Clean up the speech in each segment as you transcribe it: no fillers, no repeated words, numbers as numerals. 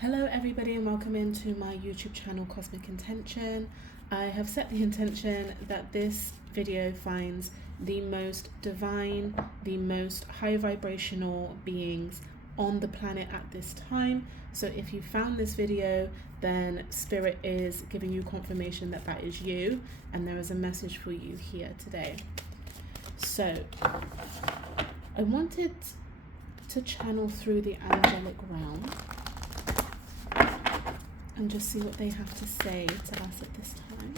Hello everybody and welcome into my YouTube channel Cosmic Intention. I have set the intention that this video finds the most divine, the most high vibrational beings on the planet at this time. So if you found this video, then Spirit is giving you confirmation that that is you, and there is a message for you here today. So I wanted to channel through the Angelic Realm and just see what they have to say to us at this time.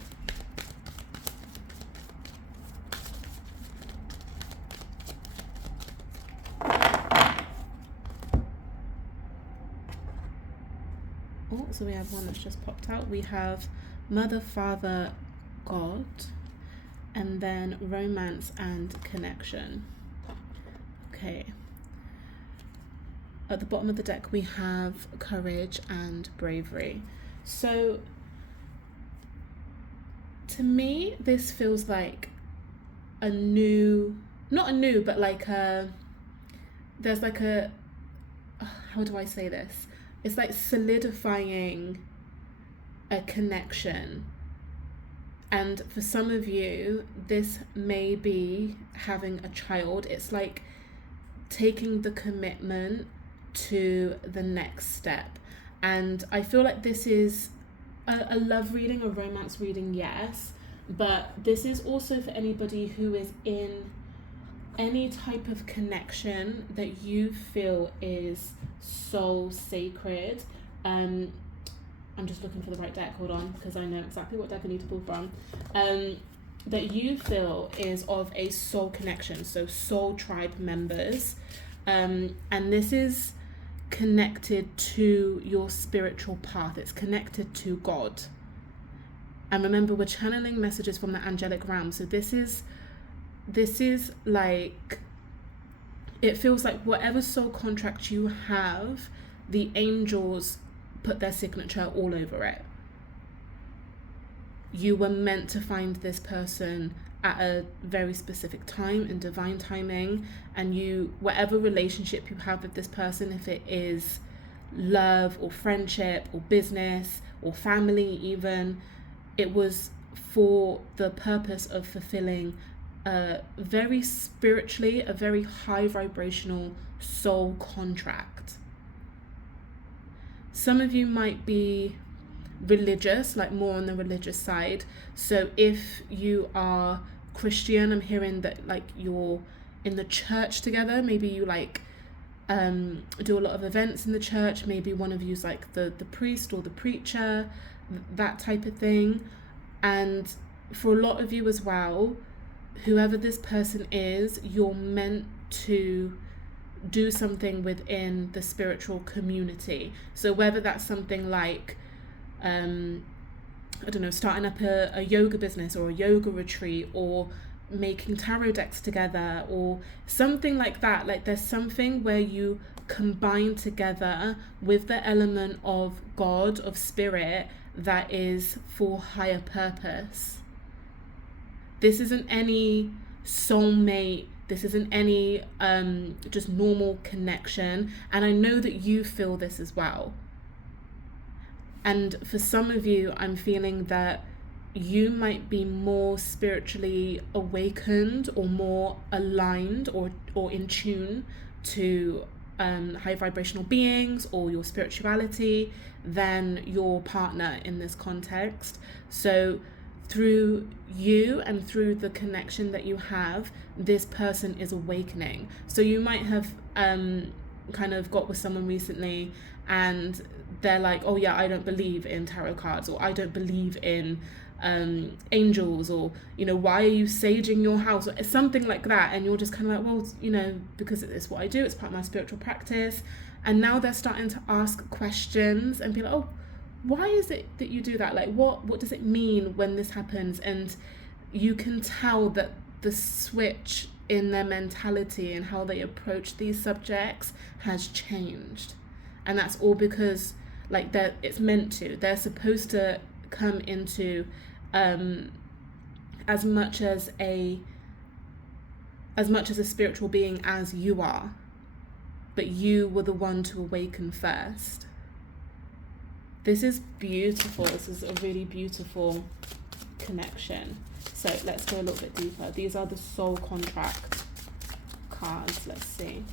Oh, so we have one that's just popped out. We have Mother, Father, God, and then romance and connection. Okay. At the bottom of the deck, we have courage and bravery. So, to me, this feels like a new, not a new, but like there's like a, how do I say this? It's like solidifying a connection. And for some of you, this may be having a child. It's like taking the commitment to the next step. And I feel like this is a love reading, a romance reading, yes, but this is also for anybody who is in any type of connection that you feel is so sacred. I'm just looking for the right deck, hold on, because I know exactly what deck I need to pull from. That you feel is of a soul connection, so soul tribe members, and this is connected to your spiritual path. It's connected to God. And remember, we're channeling messages from the Angelic Realm. So this is like, it feels like whatever soul contract you have, the angels put their signature all over it. You were meant to find this person at a very specific time in divine timing, and you, whatever relationship you have with this person, if it is love or friendship or business or family even, it was for the purpose of fulfilling a very spiritually, a very high vibrational soul contract. Some of you might be religious, like more on the religious side. So if you are Christian, I'm hearing that like you're in the church together. Maybe you like do a lot of events in the church. Maybe one of you's like the priest or the preacher, that type of thing. And for a lot of you as well, whoever this person is, you're meant to do something within the spiritual community. So whether that's something like I don't know, starting up a yoga business or a yoga retreat, or making tarot decks together or something like that. Like there's something where you combine together with the element of God, of spirit, that is for higher purpose. This isn't any soulmate. This isn't any just normal connection. And I know that you feel this as well. And for some of you, I'm feeling that you might be more spiritually awakened or more aligned or in tune to high vibrational beings or your spirituality than your partner in this context. So through you and through the connection that you have, this person is awakening. So you might have kind of got with someone recently and they're like, oh yeah, I don't believe in tarot cards, or I don't believe in angels, or, you know, why are you saging your house, or something like that. And you're just kind of like, well, you know, because it's what I do, it's part of my spiritual practice. And now they're starting to ask questions and be like, oh, why is it that you do that? Like, what does it mean when this happens? And you can tell that the switch in their mentality and how they approach these subjects has changed. And that's all because like it's meant to. They're supposed to come into as much as a spiritual being as you are, but you were the one to awaken first. This is beautiful. This is a really beautiful connection. So let's go a little bit deeper. These are the soul contract cards. Let's see.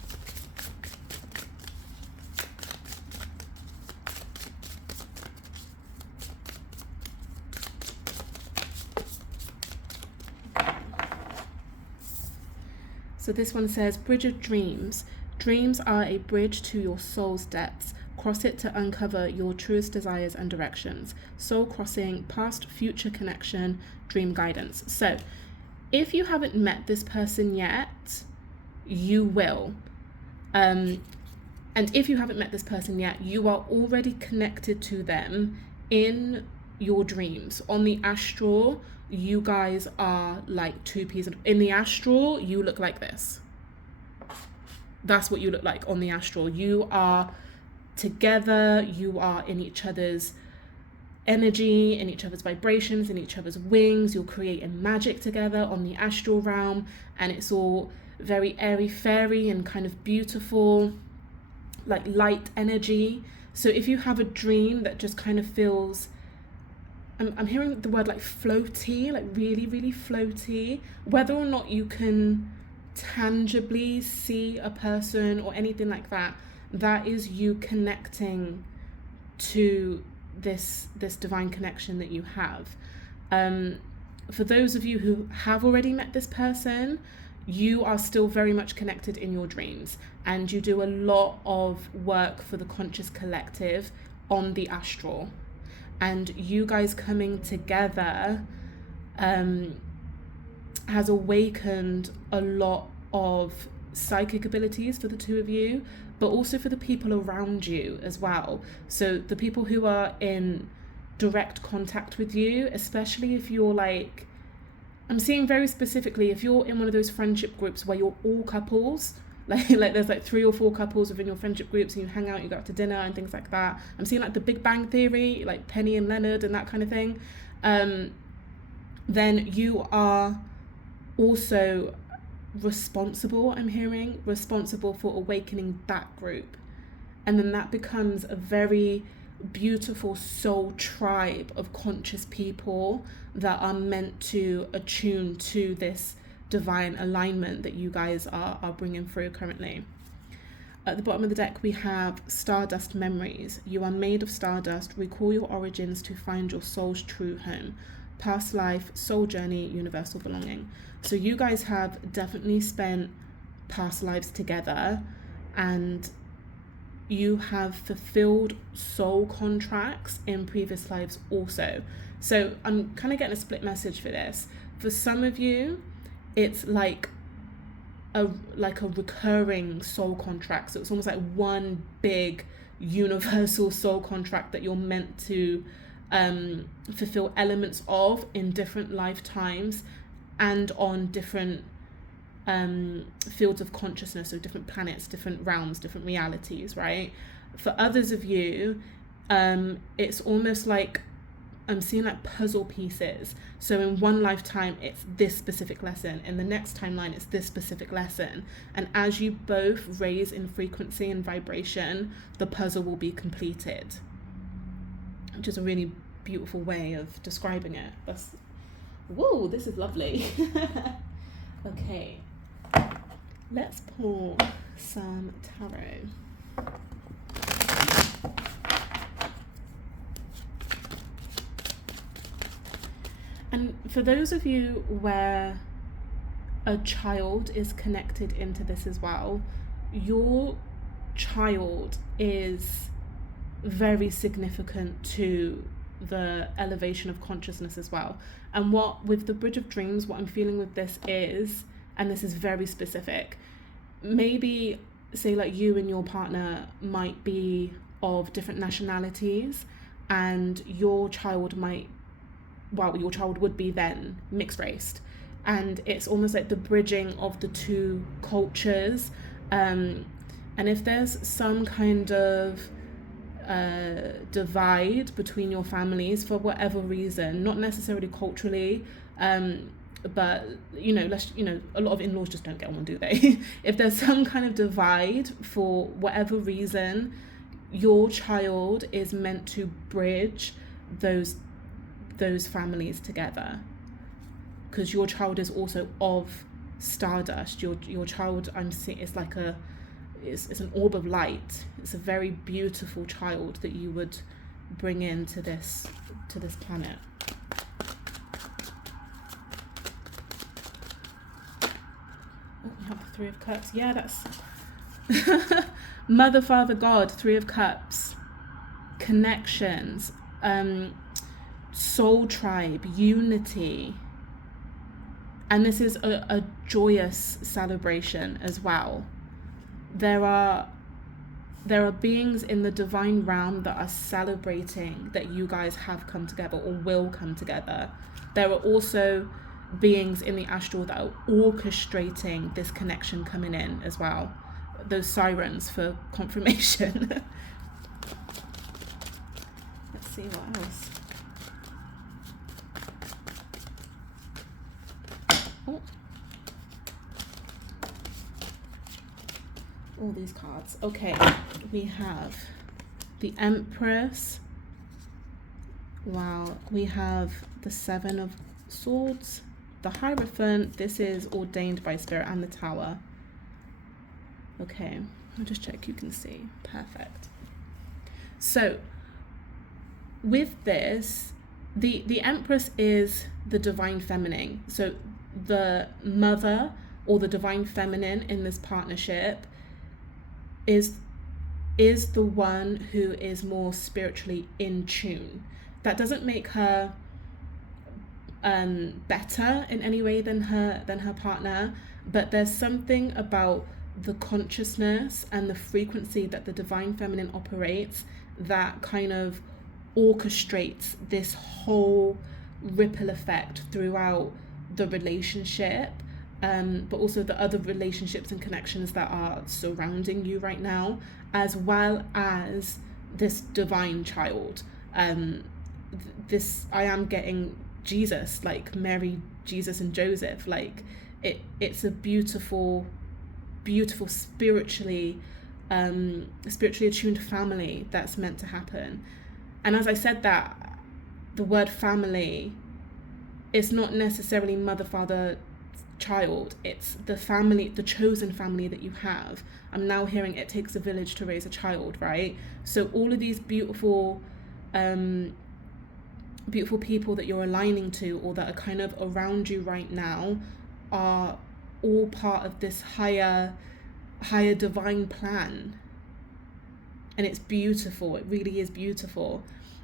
So this one says, Bridge of Dreams. Dreams are a bridge to your soul's depths. Cross it to uncover your truest desires and directions. Soul crossing, past, future connection, dream guidance. So if you haven't met this person yet, you will. And if you haven't met this person yet, you are already connected to them in your dreams. On the astral, you guys are like two peas. In the astral, you look like this. That's what you look like on the astral. You are together, you are in each other's energy, in each other's vibrations, in each other's wings. You're creating magic together on the astral realm, and it's all very airy fairy and kind of beautiful, like light energy. So if you have a dream that just kind of feels, I'm hearing the word like floaty, like really, really floaty, whether or not you can tangibly see a person or anything like that, that is you connecting to this divine connection that you have. For those of you who have already met this person, you are still very much connected in your dreams, and you do a lot of work for the conscious collective on the astral. And you guys coming together has awakened a lot of psychic abilities for the two of you, but also for the people around you as well. So the people who are in direct contact with you, especially if you're like, I'm seeing very specifically, if you're in one of those friendship groups where you're all couples, like there's like 3 or 4 couples within your friendship groups, and you hang out, you go out to dinner and things like that. I'm seeing like the Big Bang Theory, like Penny and Leonard and that kind of thing. Then you are also responsible, I'm hearing, responsible for awakening that group. And then that becomes a very beautiful soul tribe of conscious people that are meant to attune to this divine alignment that you guys are bringing through currently. At the bottom of the deck, we have Stardust Memories. You are made of stardust. Recall your origins to find your soul's true home. Past life, soul journey, universal belonging. So you guys have definitely spent past lives together, and you have fulfilled soul contracts in previous lives also. So I'm kind of getting a split message for this. For some of you, it's like a recurring soul contract. So it's almost like one big universal soul contract that you're meant to fulfill elements of in different lifetimes and on different fields of consciousness, so different planets, different realms, different realities, right? For others of you, it's almost like I'm seeing like puzzle pieces. So in one lifetime, it's this specific lesson. In the next timeline, it's this specific lesson. And as you both raise in frequency and vibration, the puzzle will be completed, which is a really beautiful way of describing it. Whoa, this is lovely. Okay, let's pull some tarot. And for those of you where a child is connected into this as well, your child is very significant to the elevation of consciousness as well. And what with the Bridge of Dreams, what I'm feeling with this is, and this is very specific, maybe say like you and your partner might be of different nationalities, and your child would be then mixed raced, and it's almost like the bridging of the two cultures. And if there's some kind of divide between your families for whatever reason, not necessarily culturally, but a lot of in-laws just don't get on, do they? If there's some kind of divide for whatever reason, your child is meant to bridge those families together, because your child is also of stardust. Your child, I'm seeing, is like it's an orb of light. It's a very beautiful child that you would bring into this planet. Oh, we have the Three of Cups. Yeah, that's Mother, Father, God. Three of Cups. Connections, soul tribe, unity. And this is a joyous celebration as well. There are beings in the divine realm that are celebrating that you guys have come together or will come together. There are also beings in the astral that are orchestrating this connection coming in as well. Those sirens for confirmation. Let's see what else. Oh. All these cards. Okay, we have the Empress. Wow, we have the Seven of Swords, the Hierophant. This is ordained by Spirit, and the Tower. Okay, I'll just check you can see. Perfect. So with this, the Empress is the divine feminine. So the mother or the divine feminine in this partnership is the one who is more spiritually in tune. That doesn't make her better in any way than her partner, but there's something about the consciousness and the frequency that the divine feminine operates that kind of orchestrates this whole ripple effect throughout the relationship, but also the other relationships and connections that are surrounding you right now, as well as this divine child. I am getting Jesus, like Mary, Jesus, and Joseph. Like it's a beautiful spiritually attuned family that's meant to happen. And as I said, that the word family is not necessarily mother, father, child. It's the family, the chosen family that you have. I'm now hearing it takes a village to raise a child, right? So all of these beautiful people that you're aligning to, or that are kind of around you right now, are all part of this higher divine plan. And it's beautiful. It really is beautiful.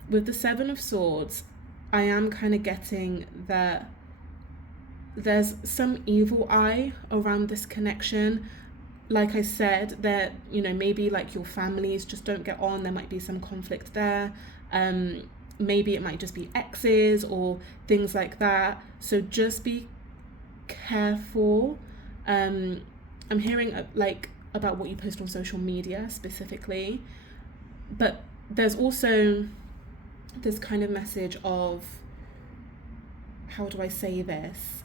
With the Seven of Swords, I am kind of getting that there's some evil eye around this connection. Like I said, that, you know, maybe like your families just don't get on. There might be some conflict there. Maybe it might just be exes or things like that. So just be careful. I'm hearing like about what you post on social media specifically, but there's also this kind of message of, how do I say this,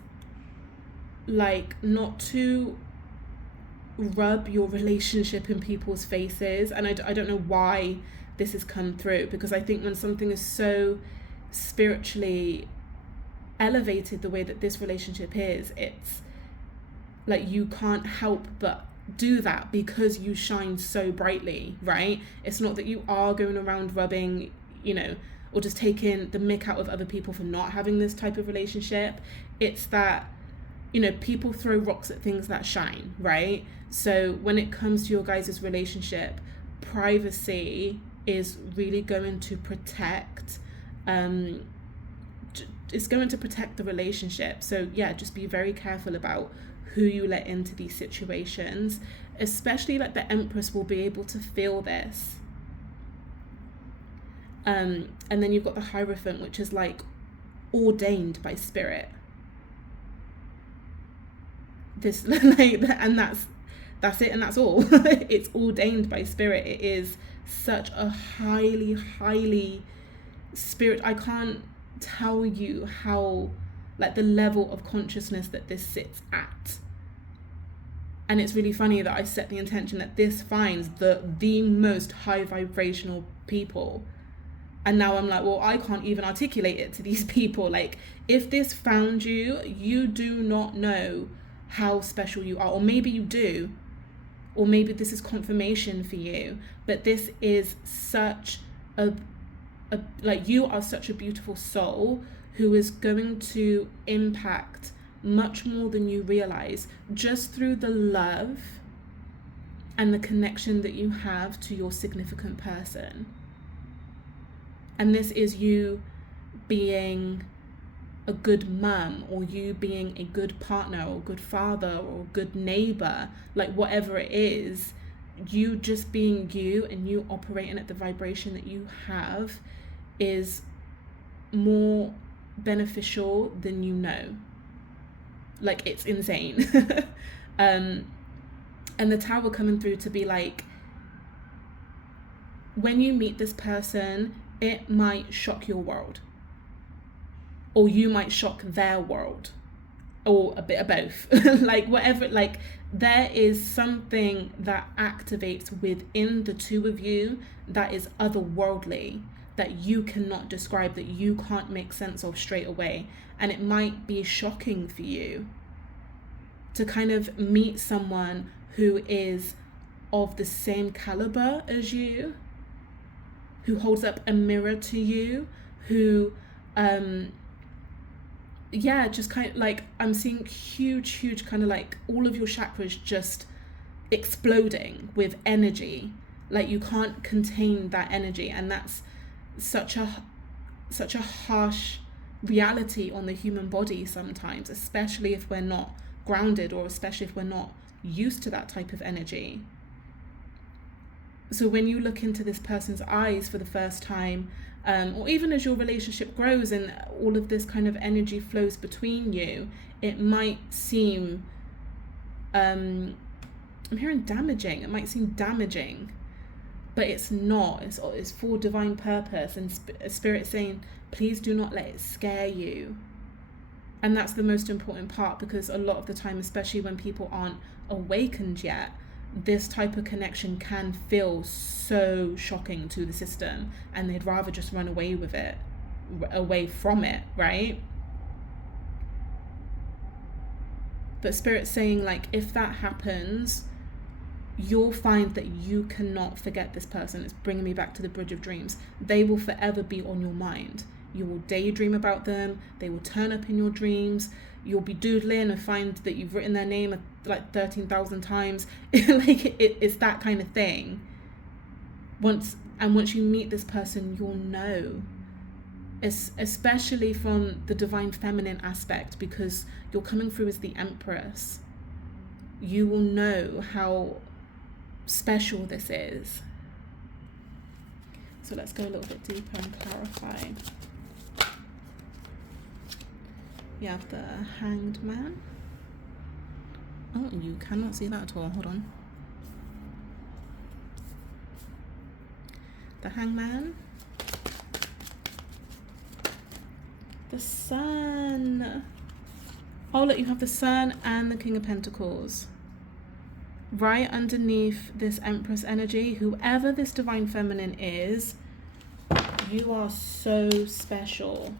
like not to rub your relationship in people's faces. And I don't know why this has come through, because I think when something is so spiritually elevated the way that this relationship is, it's like you can't help but do that because you shine so brightly, right? It's not that you are going around rubbing, you know, or just taking the mick out of other people for not having this type of relationship. It's that, you know, people throw rocks at things that shine, right? So when it comes to your guys' relationship, privacy is really going to protect it's going to protect the relationship. So yeah, just be very careful about who you let into these situations, especially like the Empress will be able to feel this. And then you've got the Hierophant, which is like ordained by Spirit. This like, and that's it, and that's all. It's ordained by Spirit. It is such a highly spirit. I can't tell you how, like, the level of consciousness that this sits at. And it's really funny that I set the intention that this finds the most high vibrational people. And now I'm like, well, I can't even articulate it to these people. Like, if this found you, you do not know how special you are. Or maybe you do. Or maybe this is confirmation for you. But this is such like, you are such a beautiful soul who is going to impact much more than you realize, just through the love and the connection that you have to your significant person. And this is you being a good mum, or you being a good partner, or good father, or good neighbor, like whatever it is, you just being you and you operating at the vibration that you have is more beneficial than you know. Like, it's insane. And the tower coming through to be like, when you meet this person, it might shock your world, or you might shock their world, or a bit of both. Like, whatever, like, there is something that activates within the two of you that is otherworldly, that you cannot describe, that you can't make sense of straight away. And it might be shocking for you to kind of meet someone who is of the same caliber as you, who holds up a mirror to you, who just kind of like, I'm seeing huge kind of like all of your chakras just exploding with energy. Like, you can't contain that energy, and that's such a harsh reality on the human body sometimes, especially if we're not grounded, or especially if we're not used to that type of energy. So when you look into this person's eyes for the first time, or even as your relationship grows and all of this kind of energy flows between you, it might seem, I'm hearing damaging. It might seem damaging, but it's not. It's for divine purpose, and Spirit saying, please do not let it scare you. And that's the most important part, because a lot of the time, especially when people aren't awakened yet, this type of connection can feel so shocking to the system, and they'd rather just run away from it, right? But Spirit's saying, like, if that happens, you'll find that you cannot forget this person. It's bringing me back to the Bridge of Dreams. They will forever be on your mind. You will daydream about them. They will turn up in your dreams. You'll be doodling and find that you've written their name like 13,000 times. Like, it's that kind of thing. Once you meet this person, you'll know. Especially from the divine feminine aspect, because you're coming through as the Empress. You will know how special this is. So let's go a little bit deeper and clarify. We have the Hanged Man. Oh, you cannot see that at all. Hold on. The Hangman. The Sun. Oh, look, you have the Sun and the King of Pentacles. Right underneath this Empress energy, whoever this divine feminine is, you are so special.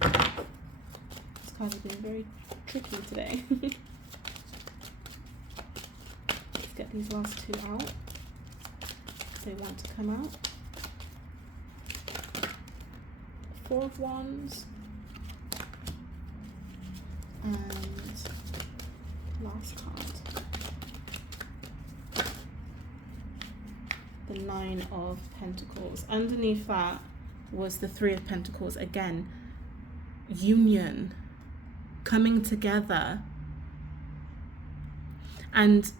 This card has been very tricky today. Let's get these last two out. They want to come out. Four of Wands. And last card. The Nine of Pentacles. Underneath that was the Three of Pentacles. Again, union, coming together. And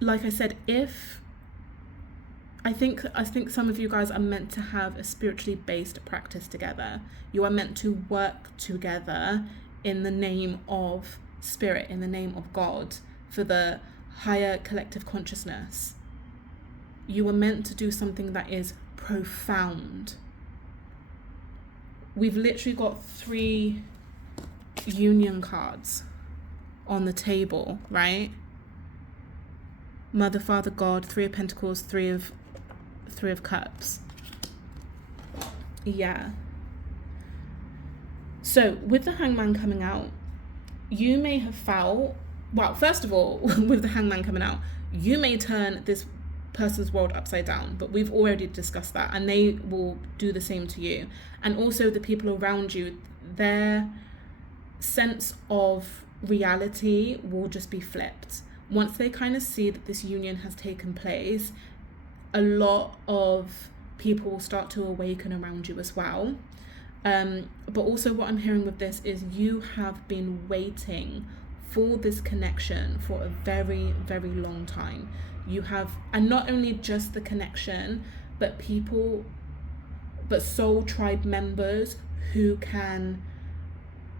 like I said, I think some of you guys are meant to have a spiritually based practice together. You are meant to work together in the name of Spirit, in the name of God, for the higher collective consciousness. You are meant to do something that is profound. We've literally got 3 union cards on the table, right? Mother, Father, God, 3 of Pentacles, 3 of Cups. Yeah. So with the Hangman coming out, you may have felt, well, first of all, with the Hangman coming out, you may turn this person's world upside down, but we've already discussed that, and they will do the same to you. And also the people around you, their sense of reality will just be flipped. Once they kind of see that this union has taken place, a lot of people will start to awaken around you as well. But also what I'm hearing with this is you have been waiting for this connection for a very, very long time. You have, and not only just the connection, but soul tribe members who can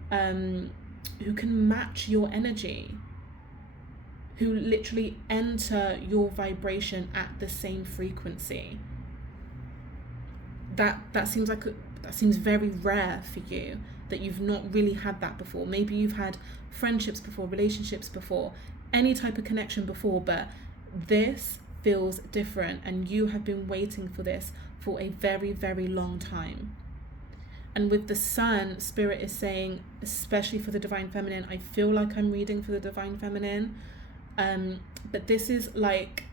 match your energy, who literally enter your vibration at the same frequency. That seems very rare for you, that you've not really had that before. Maybe you've had friendships before, relationships before, any type of connection before, but this feels different, and you have been waiting for this for a very, very long time. And with the Sun, Spirit is saying, especially for the Divine Feminine, I feel like I'm reading for the Divine Feminine, but this is like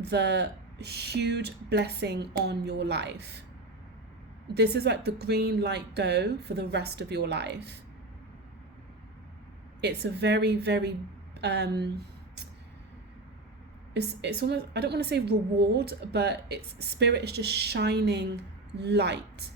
the huge blessing on your life. This is like the green light go for the rest of your life. It's a very, very it's almost, I don't want to say reward, but it's Spirit is just shining light,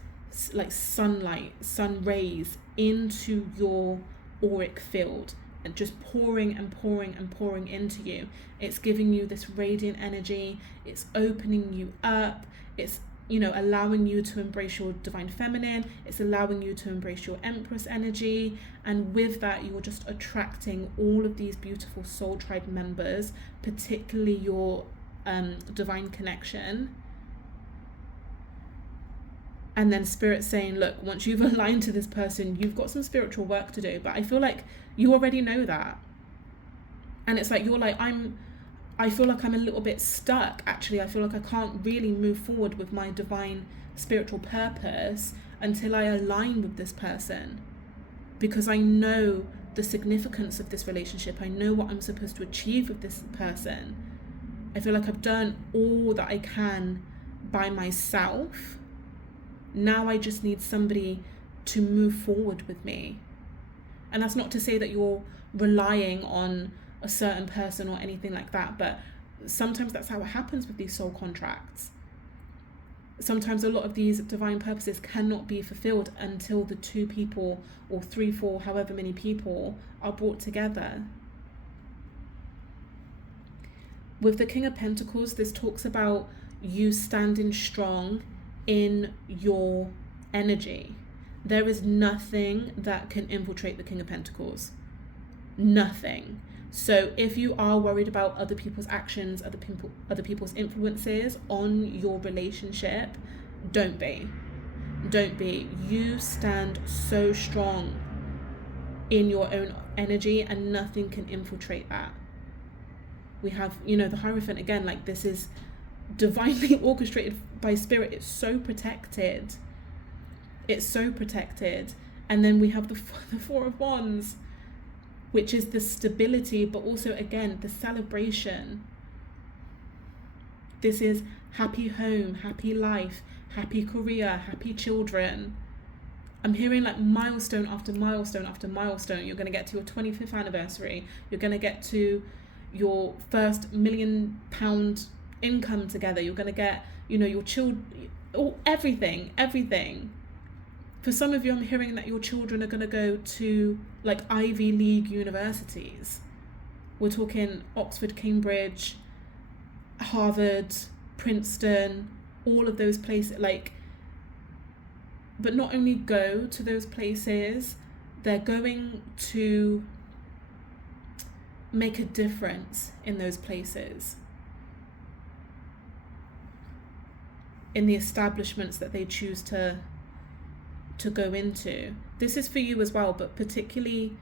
like sunlight, sun rays into your auric field, and just pouring and pouring and pouring into you. It's giving you this radiant energy. It's opening you up. It's, you know, allowing you to embrace your Divine Feminine. It's allowing you to embrace your Empress energy. And with that, you're just attracting all of these beautiful soul tribe members, particularly your divine connection. And then Spirit saying, look, once you've aligned to this person, you've got some spiritual work to do. But I feel like you already know that. And it's like, you're like, I feel like I'm a little bit stuck. Actually, I feel like I can't really move forward with my divine spiritual purpose until I align with this person. Because I know the significance of this relationship. I know what I'm supposed to achieve with this person. I feel like I've done all that I can by myself. Now I just need somebody to move forward with me. And that's not to say that you're relying on a certain person or anything like that, but sometimes that's how it happens with these soul contracts. Sometimes a lot of these divine purposes cannot be fulfilled until the 2 people or 3, 4, however many people are brought together. With the King of Pentacles, this talks about you standing strong in your energy. There is nothing that can infiltrate the King of Pentacles. Nothing. So if you are worried about other people's actions, other people's influences on your relationship, don't be. Don't be. You stand so strong in your own energy, and nothing can infiltrate that. We have, you know, the Hierophant again, like this is divinely orchestrated by Spirit. It's so protected. It's so protected. And then we have the 4 of Wands, which is the stability, but also, again, the celebration. This is happy home, happy life, happy career, happy children. I'm hearing like milestone after milestone after milestone. You're going to get to your 25th anniversary. You're going to get to your first £1 million income together. You're going to get, you know, your children, everything. For some of you, I'm hearing that your children are going to go to like Ivy League universities. We're talking Oxford, Cambridge, Harvard, Princeton, all of those places. Like, but not only go to those places, they're going to make a difference in those places. in the establishments that they choose to go into. This is for you as well, but particularly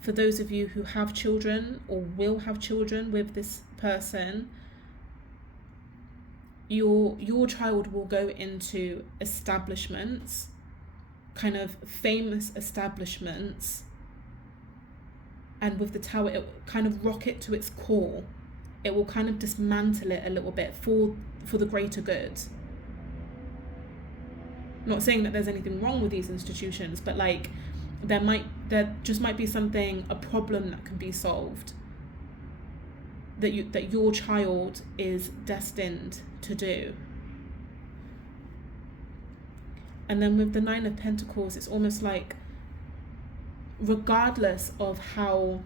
for those of you who have children or will have children with this person. Your child will go into establishments, kind of famous establishments, and with the tower, it will kind of rock it to its core. It will kind of dismantle it a little bit for the greater good. Not saying that there's anything wrong with these institutions, but like there just might be a problem that can be solved, that your child is destined to do. And then with the Nine of Pentacles, it's almost like regardless of all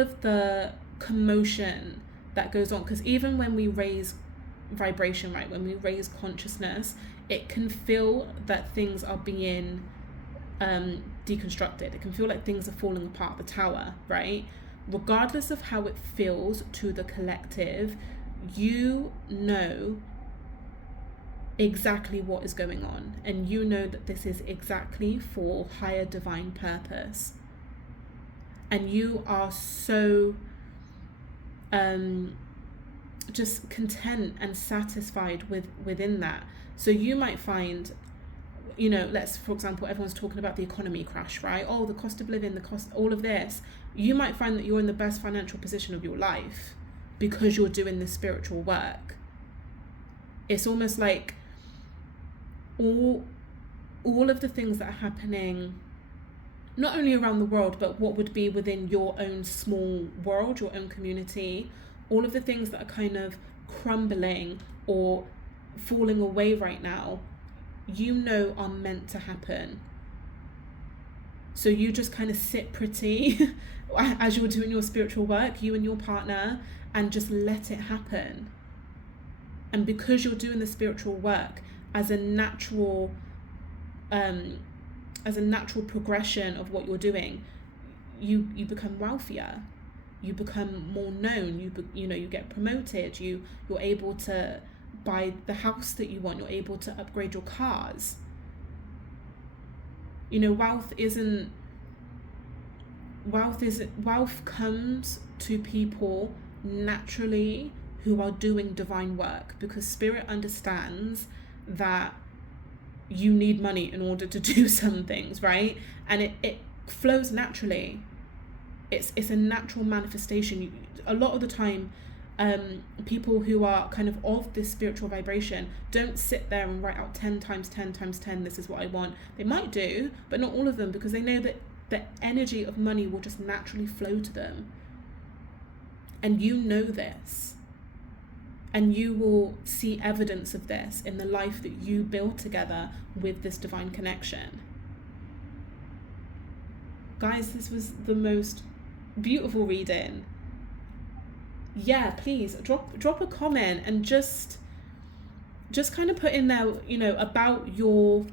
of the commotion that goes on, because even when we raise vibration, right, when we raise consciousness, it can feel that things are being deconstructed. It can feel like things are falling apart, the tower, right? Regardless of how it feels to the collective, you know exactly what is going on, and you know that this is exactly for higher divine purpose, and you are so just content and satisfied within that. So you might find, for example, everyone's talking about the economy crash, right? Oh, the cost of living, the cost, all of this. You might find that you're in the best financial position of your life because you're doing this spiritual work. It's almost like all of the things that are happening, not only around the world, but what would be within your own small world, your own community, all of the things that are kind of crumbling or falling away right now, are meant to happen. So you just kind of sit pretty as you're doing your spiritual work, you and your partner, and just let it happen. And because you're doing the spiritual work as a natural progression of what you're doing, you become wealthier, you become more known, you get promoted, you're able to buy the house that you want, you're able to upgrade your cars. Wealth comes to people naturally who are doing divine work, because spirit understands that you need money in order to do some things, right? And it flows naturally. It's a natural manifestation. A lot of the time, people who are kind of this spiritual vibration don't sit there and write out 10 times 10 times 10, this is what I want. They might do, but not all of them, because they know that the energy of money will just naturally flow to them. And you know this. And you will see evidence of this in the life that you build together with this divine connection. Guys, this was the most beautiful reading. Yeah, please drop a comment and just kind of put in there, about your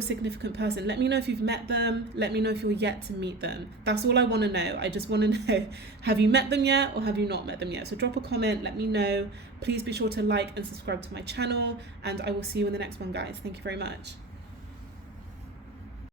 significant person. Let me know if you've met them. Let me know if you're yet to meet them. That's all I want to know. I just want to know, have you met them yet or have you not met them yet? So drop a comment, let me know. Please be sure to like and subscribe to my channel, and I will see you in the next one, guys. Thank you very much.